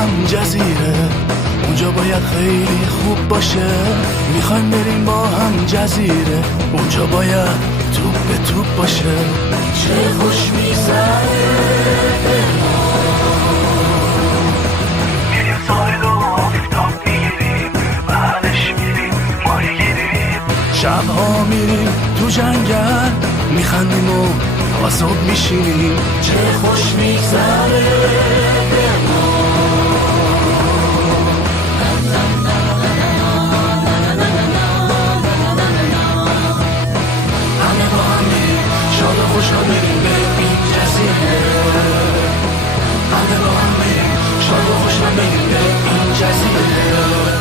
هم جزیره، اونجا باید خیلی خوب باشه. میخوایم بریم با هم جزیره، اونجا باید توپ به توپ باشه. چه خوش میگذره به ما، میریم ساحل و آفتاب میگیریم، بعدش میریم ماهی گیریم. شبها میریم تو جنگل، میخندیم و آزاد میشینیم. چه خوش میگذره به ما. همه با هم میریم شاد و خوشحال بریم به این جزیره. همه با هم میریم شاد و خوشحال بریم به این جزیره.